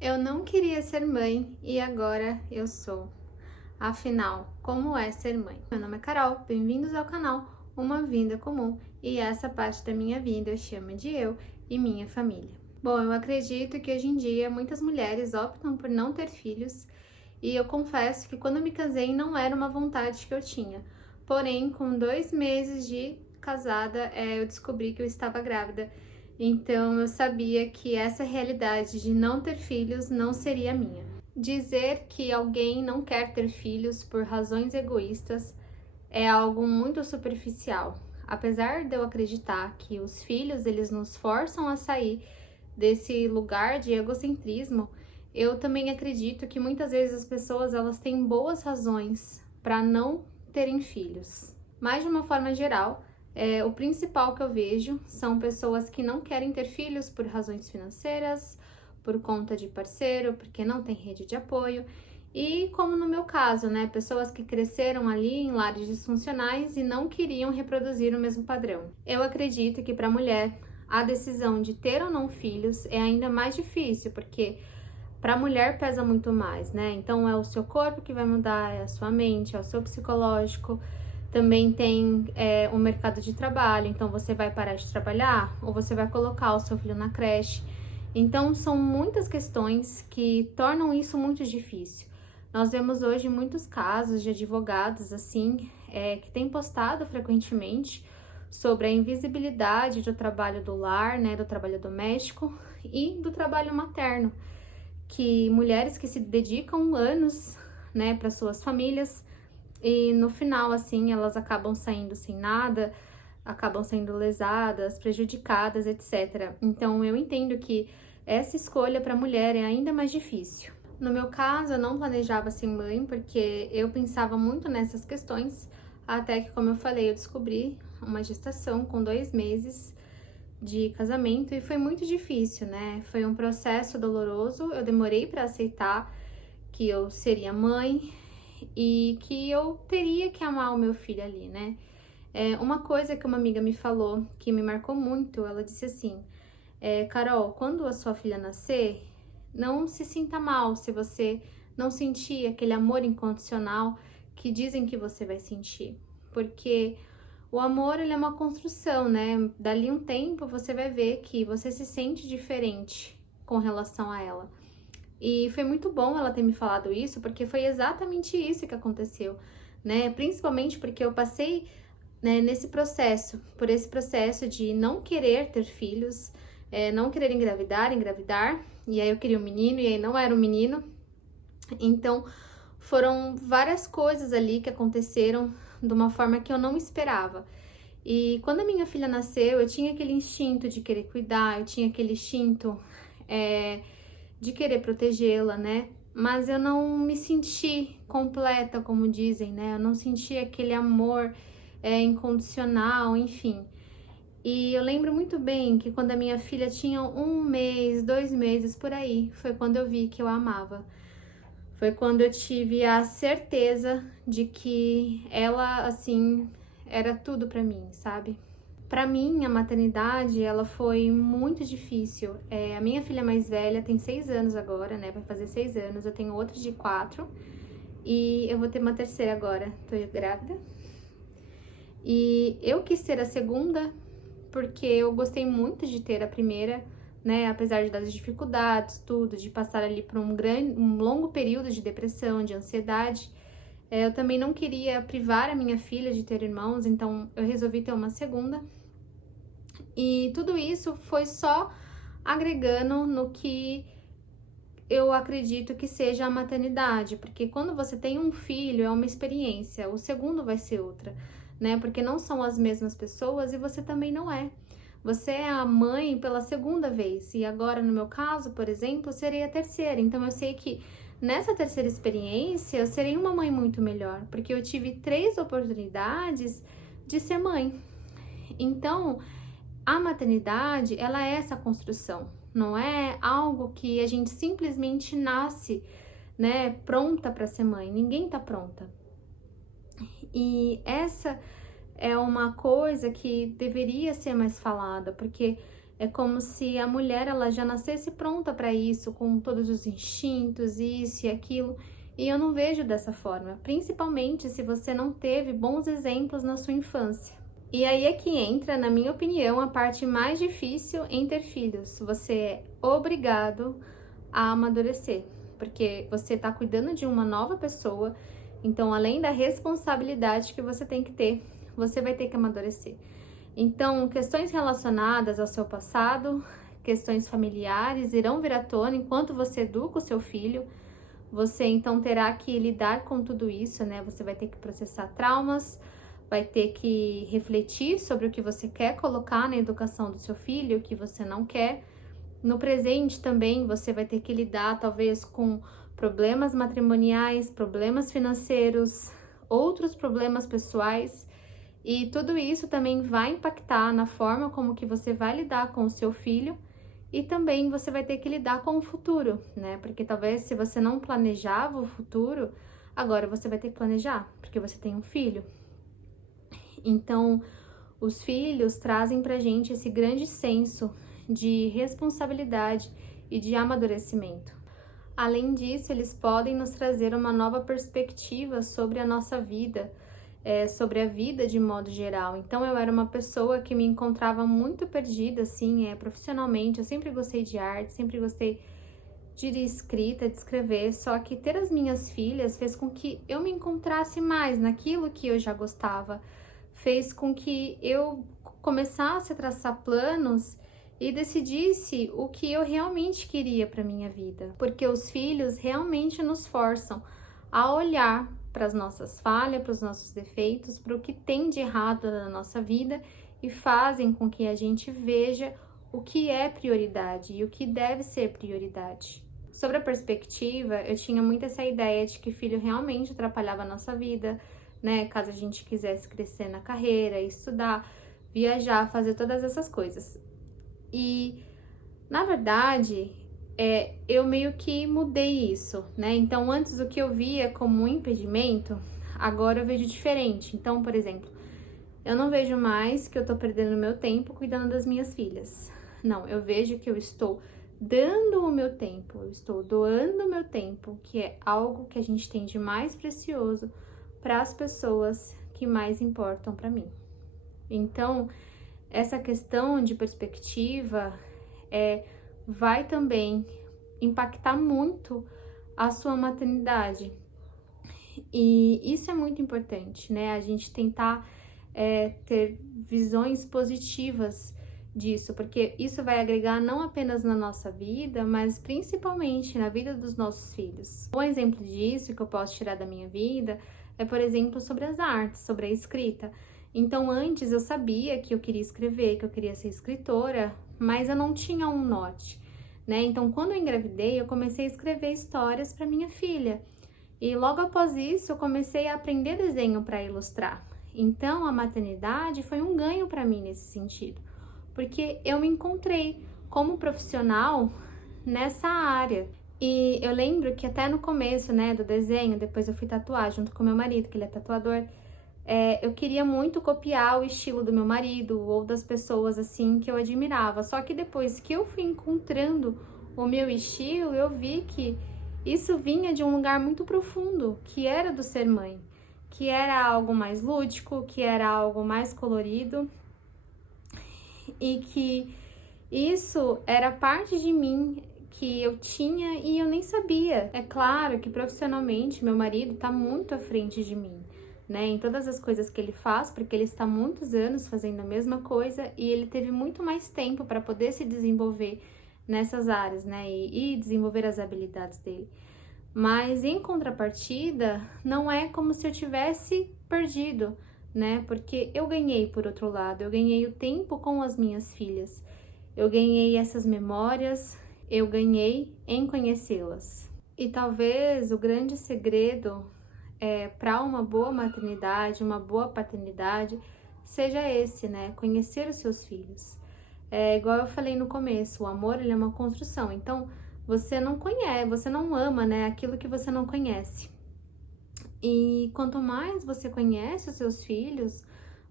Eu não queria ser mãe e agora eu sou. Afinal, como é ser mãe? Meu nome é Carol, bem-vindos ao canal Uma Vida Comum e essa parte da minha vida eu chamo de eu e minha família. Bom, eu acredito que hoje em dia muitas mulheres optam por não ter filhos e eu confesso que quando eu me casei não era uma vontade que eu tinha. Porém, com 2 meses de casada, eu descobri que eu estava grávida. Então eu sabia que essa realidade de não ter filhos não seria minha. Dizer que alguém não quer ter filhos por razões egoístas é algo muito superficial. Apesar de eu acreditar que os filhos eles nos forçam a sair desse lugar de egocentrismo, eu também acredito que muitas vezes as pessoas elas têm boas razões para não terem filhos. Mas de uma forma geral, o principal que eu vejo são pessoas que não querem ter filhos por razões financeiras, por conta de parceiro, porque não tem rede de apoio. E como no meu caso, né, pessoas que cresceram ali em lares disfuncionais e não queriam reproduzir o mesmo padrão. Eu acredito que para a mulher a decisão de ter ou não filhos é ainda mais difícil, porque para a mulher pesa muito mais, né? Então é o seu corpo que vai mudar, é a sua mente, é o seu psicológico. Também tem o mercado de trabalho, então você vai parar de trabalhar ou você vai colocar o seu filho na creche. Então são muitas questões que tornam isso muito difícil. Nós vemos hoje muitos casos de advogados assim que têm postado frequentemente sobre a invisibilidade do trabalho do lar, né, do trabalho doméstico e do trabalho materno, que mulheres que se dedicam anos, né, para suas famílias e no final, assim, elas acabam saindo sem nada, acabam sendo lesadas, prejudicadas, etc. Então, eu entendo que essa escolha para a mulher é ainda mais difícil. No meu caso, eu não planejava ser mãe porque eu pensava muito nessas questões, até que, como eu falei, eu descobri uma gestação com 2 meses de casamento e foi muito difícil, né? Foi um processo doloroso, eu demorei para aceitar que eu seria mãe e que eu teria que amar o meu filho ali, né? Uma coisa que uma amiga me falou que me marcou muito, ela disse assim: Carol, quando a sua filha nascer, não se sinta mal se você não sentir aquele amor incondicional que dizem que você vai sentir, porque o amor ele é uma construção, né? Dali um tempo você vai ver que você se sente diferente com relação a ela. E foi muito bom ela ter me falado isso, porque foi exatamente isso que aconteceu, né? Principalmente porque eu passei, né, por esse processo de não querer ter filhos, não querer engravidar, e aí eu queria um menino, e aí não era um menino. Então, foram várias coisas ali que aconteceram de uma forma que eu não esperava. E quando a minha filha nasceu, eu tinha aquele instinto de querer cuidar, eu tinha aquele instinto de querer protegê-la, né? Mas eu não me senti completa, como dizem, né? Eu não senti aquele amor incondicional, enfim. E eu lembro muito bem que quando a minha filha tinha 1 mês, 2 meses por aí, foi quando eu vi que eu a amava. Foi quando eu tive a certeza de que ela, assim, era tudo pra mim, sabe? Pra mim, a maternidade, ela foi muito difícil. A minha filha mais velha tem 6 anos agora, né? Vai fazer 6 anos. Eu tenho outra de 4. E eu vou ter uma terceira agora. Tô grávida. E eu quis ter a segunda porque eu gostei muito de ter a primeira, né? Apesar das dificuldades, tudo, de passar ali por um longo período de depressão, de ansiedade. Eu também não queria privar a minha filha de ter irmãos, então eu resolvi ter uma segunda. E tudo isso foi só agregando no que eu acredito que seja a maternidade, porque quando você tem um filho é uma experiência, o segundo vai ser outra, né? Porque não são as mesmas pessoas e você também não é. Você é a mãe pela segunda vez e agora, no meu caso, por exemplo, eu serei a terceira. Então eu sei que nessa terceira experiência eu serei uma mãe muito melhor, porque eu tive 3 oportunidades de ser mãe. Então, a maternidade, ela é essa construção, não é algo que a gente simplesmente nasce, né, pronta para ser mãe. Ninguém tá pronta. E essa é uma coisa que deveria ser mais falada, porque É como se a mulher ela já nascesse pronta para isso, com todos os instintos, isso e aquilo. E eu não vejo dessa forma, principalmente se você não teve bons exemplos na sua infância. E aí é que entra, na minha opinião, a parte mais difícil em ter filhos. Você é obrigado a amadurecer, porque você está cuidando de uma nova pessoa, então além da responsabilidade que você tem que ter, você vai ter que amadurecer. Então, questões relacionadas ao seu passado, questões familiares irão vir à tona enquanto você educa o seu filho. Você então terá que lidar com tudo isso, né? Você vai ter que processar traumas, vai ter que refletir sobre o que você quer colocar na educação do seu filho, o que você não quer. No presente também você vai ter que lidar talvez com problemas matrimoniais, problemas financeiros, outros problemas pessoais. E tudo isso também vai impactar na forma como que você vai lidar com o seu filho e também você vai ter que lidar com o futuro, né? Porque talvez se você não planejava o futuro, agora você vai ter que planejar, porque você tem um filho. Então, os filhos trazem pra gente esse grande senso de responsabilidade e de amadurecimento. Além disso, eles podem nos trazer uma nova perspectiva sobre a nossa vida, sobre a vida de modo geral. Então, eu era uma pessoa que me encontrava muito perdida, assim, profissionalmente. Eu sempre gostei de arte, sempre gostei de escrita, de escrever. Só que ter as minhas filhas fez com que eu me encontrasse mais naquilo que eu já gostava. Fez com que eu começasse a traçar planos e decidisse o que eu realmente queria para minha vida. Porque os filhos realmente nos forçam a olhar para as nossas falhas, para os nossos defeitos, para o que tem de errado na nossa vida e fazem com que a gente veja o que é prioridade e o que deve ser prioridade. Sobre a perspectiva, eu tinha muito essa ideia de que filho realmente atrapalhava a nossa vida, né? Caso a gente quisesse crescer na carreira, estudar, viajar, fazer todas essas coisas. E, na verdade, eu meio que mudei isso, né? Então, antes o que eu via como um impedimento, agora eu vejo diferente. Então, por exemplo, eu não vejo mais que eu tô perdendo meu tempo cuidando das minhas filhas. Não, eu vejo que eu estou dando o meu tempo, eu estou doando o meu tempo, que é algo que a gente tem de mais precioso para as pessoas que mais importam para mim. Então, essa questão de perspectiva vai também impactar muito a sua maternidade. E isso é muito importante, né? A gente tentar ter visões positivas disso, porque isso vai agregar não apenas na nossa vida, mas principalmente na vida dos nossos filhos. Um exemplo disso que eu posso tirar da minha vida é, por exemplo, sobre as artes, sobre a escrita. Então, antes eu sabia que eu queria escrever, que eu queria ser escritora, mas eu não tinha um norte, né? Então, quando eu engravidei, eu comecei a escrever histórias para minha filha. E logo após isso, eu comecei a aprender desenho para ilustrar. Então, a maternidade foi um ganho para mim nesse sentido, porque eu me encontrei como profissional nessa área. E eu lembro que até no começo, né, do desenho, depois eu fui tatuar junto com meu marido, que ele é tatuador, eu queria muito copiar o estilo do meu marido ou das pessoas assim que eu admirava. Só que depois que eu fui encontrando o meu estilo, eu vi que isso vinha de um lugar muito profundo, que era do ser mãe, que era algo mais lúdico, que era algo mais colorido e que isso era parte de mim que eu tinha e eu nem sabia. É claro que profissionalmente meu marido está muito à frente de mim, né, em todas as coisas que ele faz, porque ele está há muitos anos fazendo a mesma coisa e ele teve muito mais tempo para poder se desenvolver nessas áreas, né, e desenvolver as habilidades dele. Mas em contrapartida, não é como se eu tivesse perdido, né, porque eu ganhei por outro lado, eu ganhei o tempo com as minhas filhas, eu ganhei essas memórias, eu ganhei em conhecê-las. E talvez o grande segredo para uma boa maternidade, uma boa paternidade, seja esse, né? Conhecer os seus filhos. Igual eu falei no começo, o amor ele é uma construção. Então, você não conhece, você não ama, né? Aquilo que você não conhece. E quanto mais você conhece os seus filhos,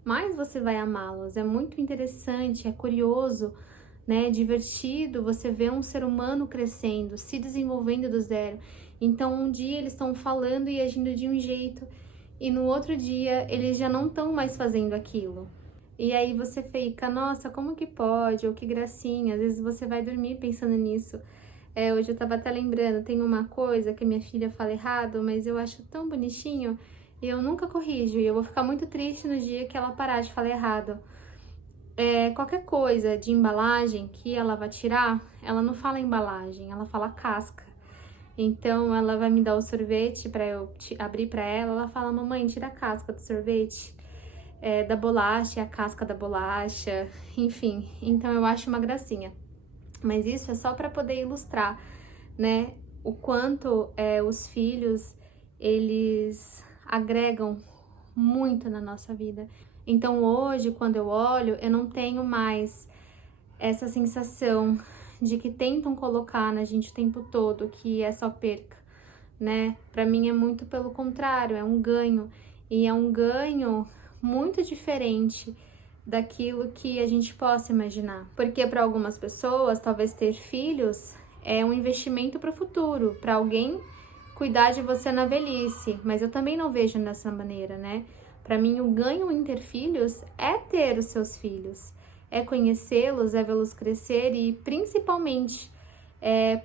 mais você vai amá-los. É muito interessante, é curioso, né? Divertido você vê um ser humano crescendo, se desenvolvendo do zero. Então, um dia eles estão falando e agindo de um jeito, e no outro dia eles já não estão mais fazendo aquilo. E aí você fica, nossa, como que pode? Ou que gracinha. Às vezes você vai dormir pensando nisso. Hoje eu tava até lembrando, tem uma coisa que minha filha fala errado, mas eu acho tão bonitinho e eu nunca corrijo. E eu vou ficar muito triste no dia que ela parar de falar errado. Qualquer coisa de embalagem que ela vai tirar, ela não fala embalagem, ela fala casca. Então ela vai me dar o sorvete para eu abrir para ela, ela fala, mamãe, tira a casca do sorvete. Da bolacha, a casca da bolacha, enfim. Então eu acho uma gracinha. Mas isso é só para poder ilustrar, né, o quanto os filhos, eles agregam muito na nossa vida. Então hoje, quando eu olho, eu não tenho mais essa sensação de que tentam colocar na gente o tempo todo, que é só perca, né? Para mim é muito pelo contrário, é um ganho. E é um ganho muito diferente daquilo que a gente possa imaginar. Porque para algumas pessoas, talvez ter filhos é um investimento para o futuro, para alguém cuidar de você na velhice, mas eu também não vejo dessa maneira, né? Para mim, o ganho em ter filhos é ter os seus filhos, é conhecê-los, é vê-los crescer e principalmente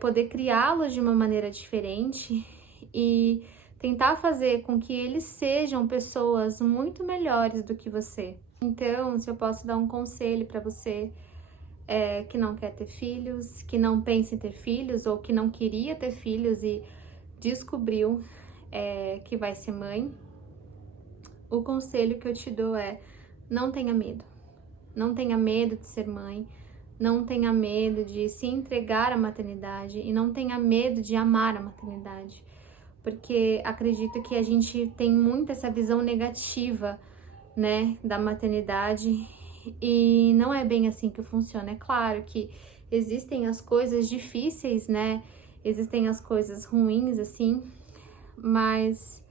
poder criá-los de uma maneira diferente e tentar fazer com que eles sejam pessoas muito melhores do que você. Então, se eu posso dar um conselho para você que não quer ter filhos, que não pensa em ter filhos ou que não queria ter filhos e descobriu que vai ser mãe, o conselho que eu te dou é: não tenha medo. Não tenha medo de ser mãe, não tenha medo de se entregar à maternidade e não tenha medo de amar a maternidade. Porque acredito que a gente tem muito essa visão negativa, né, da maternidade e não é bem assim que funciona. É claro que existem as coisas difíceis, né, existem as coisas ruins, assim, mas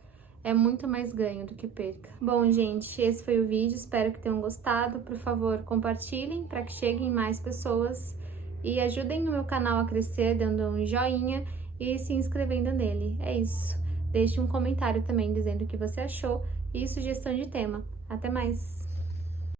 é muito mais ganho do que perca. Bom, gente, esse foi o vídeo, espero que tenham gostado. Por favor, compartilhem para que cheguem mais pessoas e ajudem o meu canal a crescer dando um joinha e se inscrevendo nele. É isso. Deixe um comentário também dizendo o que você achou e sugestão de tema. Até mais!